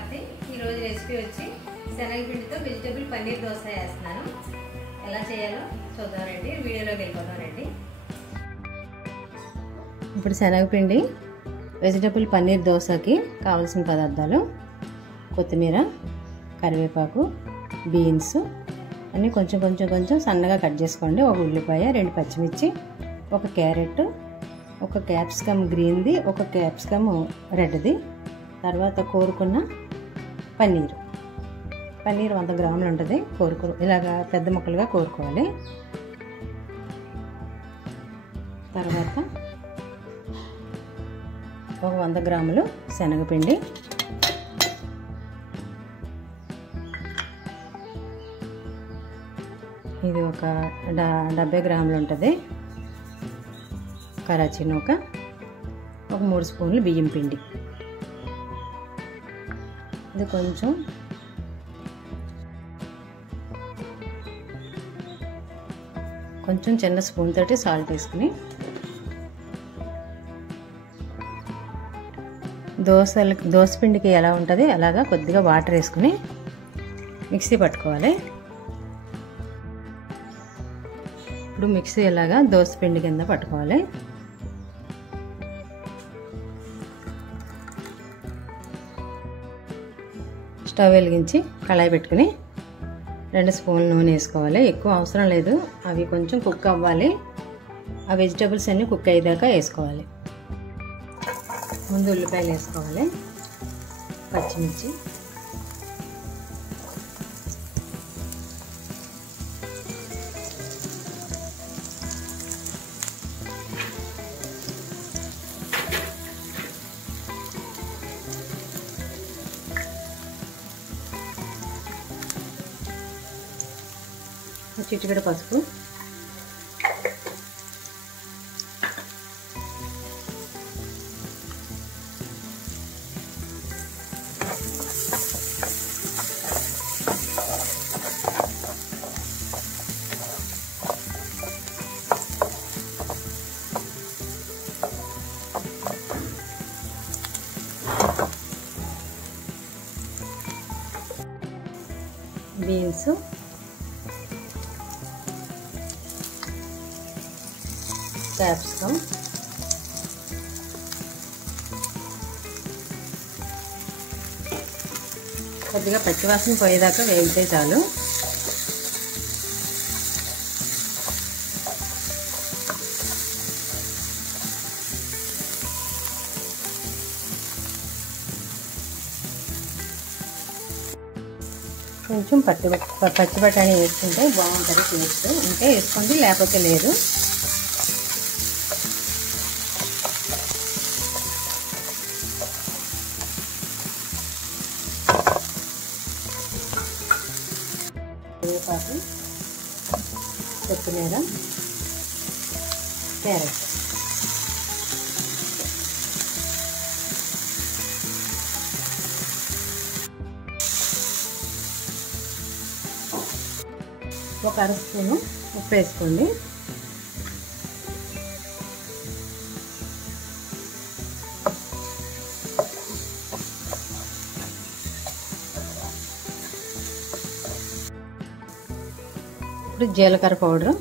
స్వాతి. ఈరోజు రెసిపీ వచ్చి శనగపిండితో వెజిటబుల్ పన్నీర్ దోశ వేస్తున్నాను. ఎలా చేయాలో చూద్దామండి, వీడియోలోకి వెళ్ళిపోతామండి. ఇప్పుడు శనగపిండి వెజిటబుల్ పన్నీర్ దోశకి కావాల్సిన పదార్థాలు: కొత్తిమీర, కరివేపాకు, బీన్స్ అన్నీ కొంచెం సన్నగా కట్ చేసుకోండి. ఒక ఉల్లిపాయ, 2 పచ్చిమిర్చి, ఒక క్యారెట్, ఒక క్యాప్సికమ్ గ్రీన్ది, ఒక క్యాప్సికమ్ రెడ్ది, తర్వాత కోరుకున్న పన్నీర్ 100 గ్రాములు ఉంటుంది. ఇలాగా పెద్ద ముక్కలుగా కోరుకోవాలి. తర్వాత ఒక 100 గ్రాములు శనగపిండి, ఇది ఒక 70 గ్రాములు ఉంటుంది. కరాచీ నూక, ఒక 3 స్పూన్లు బియ్యం పిండి. ఇది కొంచెం చిన్న స్పూన్ తోటి సాల్ట్ వేసుకుని దోశ పిండికి ఎలా ఉంటుంది అలాగా కొద్దిగా వాటర్ వేసుకుని మిక్సీ పట్టుకోవాలి. ఇప్పుడు మిక్సీ ఇలాగా దోశ పిండి కింద పట్టుకోవాలి. స్టవ్ వెలిగించి కళాయి పెట్టుకుని 2 స్పూన్లు నూనె వేసుకోవాలి. ఎక్కువ అవసరం లేదు, అవి కొంచెం కుక్ అవ్వాలి. ఆ వెజిటబుల్స్ అన్నీ కుక్ అయ్యేదాకా వేసుకోవాలి. ముందు ఉల్లిపాయలు వేసుకోవాలి, పచ్చిమిర్చి, చిటికెడు పసుపు, బీన్స్, క్యాప్సికమ్, కొద్దిగా పచ్చివాసన పోయేదాకా వేగితే చాలు. కొంచెం పచ్చి బఠానీ వేసుకుంటే బాగుంటుంది టేస్ట్. ఉంటే వేసుకోండి, లేకపోతే లేదు. కరివేపాకు, కొత్తిమీర, క్యారెట్, ఒక 1/2 స్పూను ఉప్పు వేసుకోండి. ఇప్పుడు జీలకర్ర పౌడరు,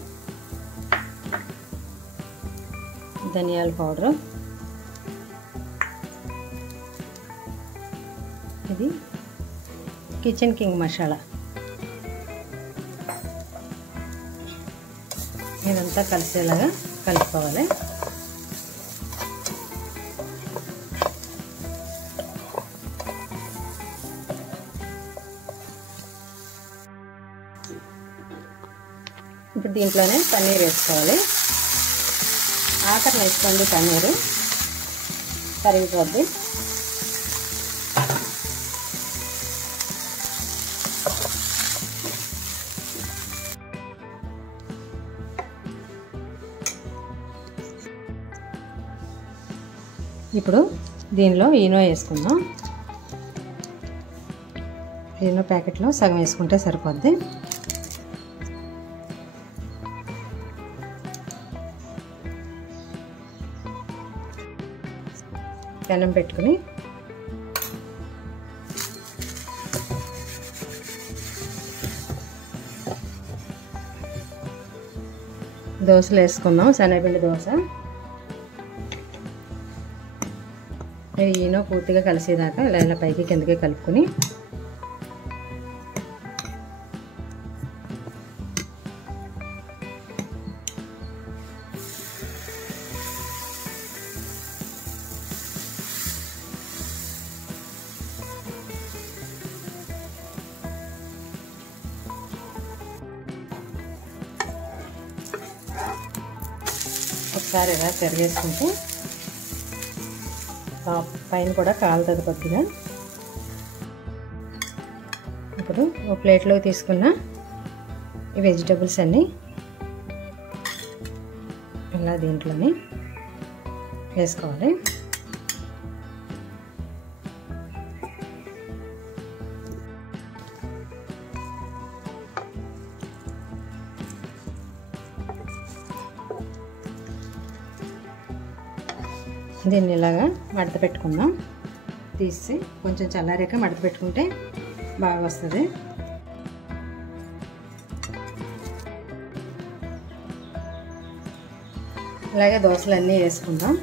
ధనియాల పౌడరు, ఇది కిచెన్ కింగ్ మసాలా, ఇదంతా కలిసేలాగా కలుపుకోవాలి. ఇప్పుడు దీంట్లోనే పన్నీర్ వేసుకోవాలి. ఆఖరిని వేసుకోండి, పన్నీరు కరిగిపోద్ది. ఇప్పుడు దీనిలో ఈనో వేసుకుందాం. ఈనో ప్యాకెట్లో సగం వేసుకుంటే సరిపోద్ది. పెనం పెట్టుకుని దోశలు వేసుకుందాం. శనగపిండి దోశ ఈయన పూర్తిగా కలిసేదాకా ఇలా పైకి కిందకి కలుపుకొని ఒకసారి ఇలా తిరిగేసుకుంటే పైన కూడా కాలుతుంది కొద్దిగా. ఇప్పుడు ఒక ప్లేట్లో తీసుకున్న ఈ వెజిటబుల్స్ అన్నీ ఇలా దీంట్లోనే వేసుకోవాలి. దీన్ని ఇలాగా మడత పెట్టుకుందాం. తీసి కొంచెం చల్లారాక మడత పెట్టుకుంటే బాగా వస్తుంది. అలాగే దోశలు అన్నీ వేసుకుందాం.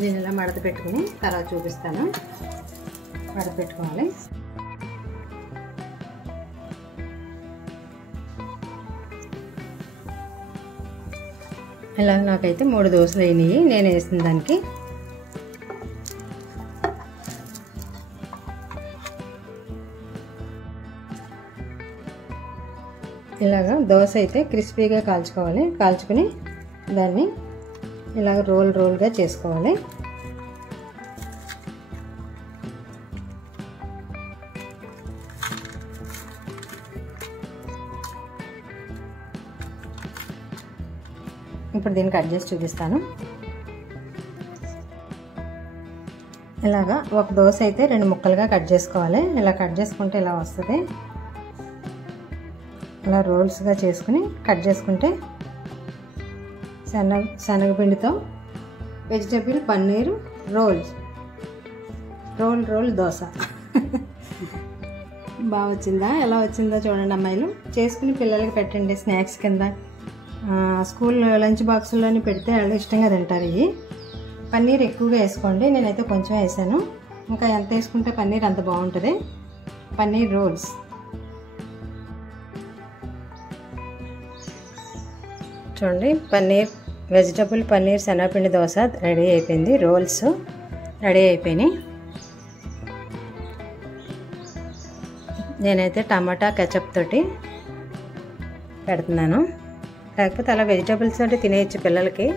దీన్ని ఇలా మడత పెట్టుకుని తర్వాత చూపిస్తాను. మడత పెట్టుకోవాలి. ఇలా నాకైతే 3 దోశలు అయినాయి నేను వేసిన దానికి. ఇలాగా దోశ అయితే క్రిస్పీగా కాల్చుకోవాలి. కాల్చుకుని దాన్ని ఇలాగ రోల్గా చేసుకోవాలి. ఇప్పుడు దీన్ని కట్ చేసి చూపిస్తాను. ఇలాగా ఒక దోశ అయితే 2 ముక్కలుగా కట్ చేసుకోవాలి. ఇలా కట్ చేసుకుంటే ఇలా వస్తుంది. ఇలా రోల్స్గా చేసుకుని కట్ చేసుకుంటే శనగపిండితో వెజిటబుల్ పన్నీర్ రోల్ దోశ బాగా వచ్చిందా? ఎలా వచ్చిందో చూడండి అమ్మాయిలు. చేసుకుని పిల్లలకి పెట్టండి స్నాక్స్ కింద. స్కూల్ లంచ్ బాక్సుల్లోని పెడితే వాళ్ళు ఇష్టంగా తింటారు. ఇవి పన్నీర్ ఎక్కువగా వేసుకోండి. నేనైతే కొంచెం వేసాను. ఇంకా ఎంత వేసుకుంటే పన్నీర్ అంత బాగుంటుంది. పన్నీర్ రోల్స్ చూడండి. వెజిటబుల్ పన్నీర్ శనగపిండి దోశ రెడీ అయిపోయింది. రోల్స్ రెడీ అయిపోయినాయి. నేనైతే టమాటా కెచప్ తోటి పెడుతున్నాను. లేకపోతే అలా వెజిటబుల్స్ తోటి తినేయచ్చు పిల్లలకి.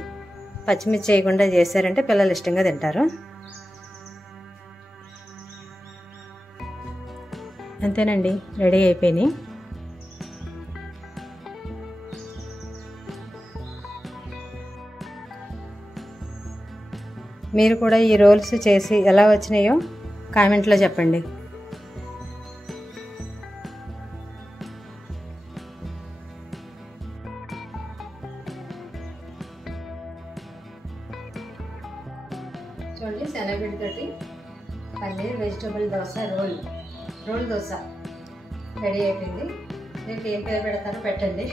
పచ్చిమిర్చి చేయకుండా చేశారంటే పిల్లలు ఇష్టంగా తింటారు. అంతేనండి, రెడీ అయిపోయినాయి. మీరు కూడా ఈ రోల్స్ చేసి ఎలా వచ్చినాయో కామెంట్లో చెప్పండి. చూడండి, శనగపిండితోటి paneer vegetable dosa roll dosa ready అయిపోయింది. మీకు ఏం పేరు పెడతానో పెట్టండి.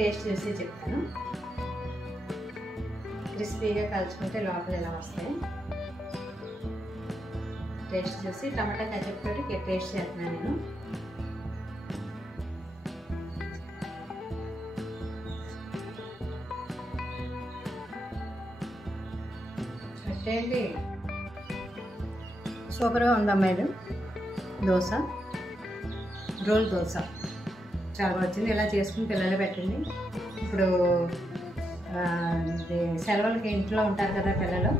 టేస్ట్ చూసి చెప్తాను. క్రిస్పీగా కాల్చుకుంటే లోపల ఎలా వస్తాయి టేస్ట్ చూసి. టమాటా కెచప్ తోటి టేస్ట్ చేస్తున్నాను నేను. ఏంటి సూపర్గా ఉంది అమ్మాయిలు. దోశ రోల్ దోశ చాలా వచ్చింది. ఇలా చేసుకుని పిల్లలు పెట్టండి. ఇప్పుడు సెలవులకి ఇంట్లో ఉంటారు కదా పిల్లలు,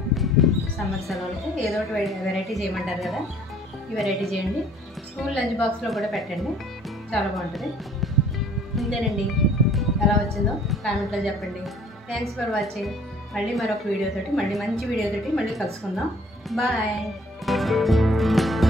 సమ్మర్ సెలవులకి ఏదో ఒకటి వెరైటీ చేయమంటారు కదా, ఈ వెరైటీ చేయండి. స్కూల్ లంచ్ బాక్స్లో కూడా పెట్టండి. చాలా బాగుంటుంది. ఇంతేనండి, ఎలా వచ్చిందో కామెంట్లో చెప్పండి. Thanks for watching. మళ్ళీ మరొక వీడియోతోటి, మళ్ళీ మంచి వీడియోతోటి మళ్ళీ కలుసుకుందాం. బాయ్.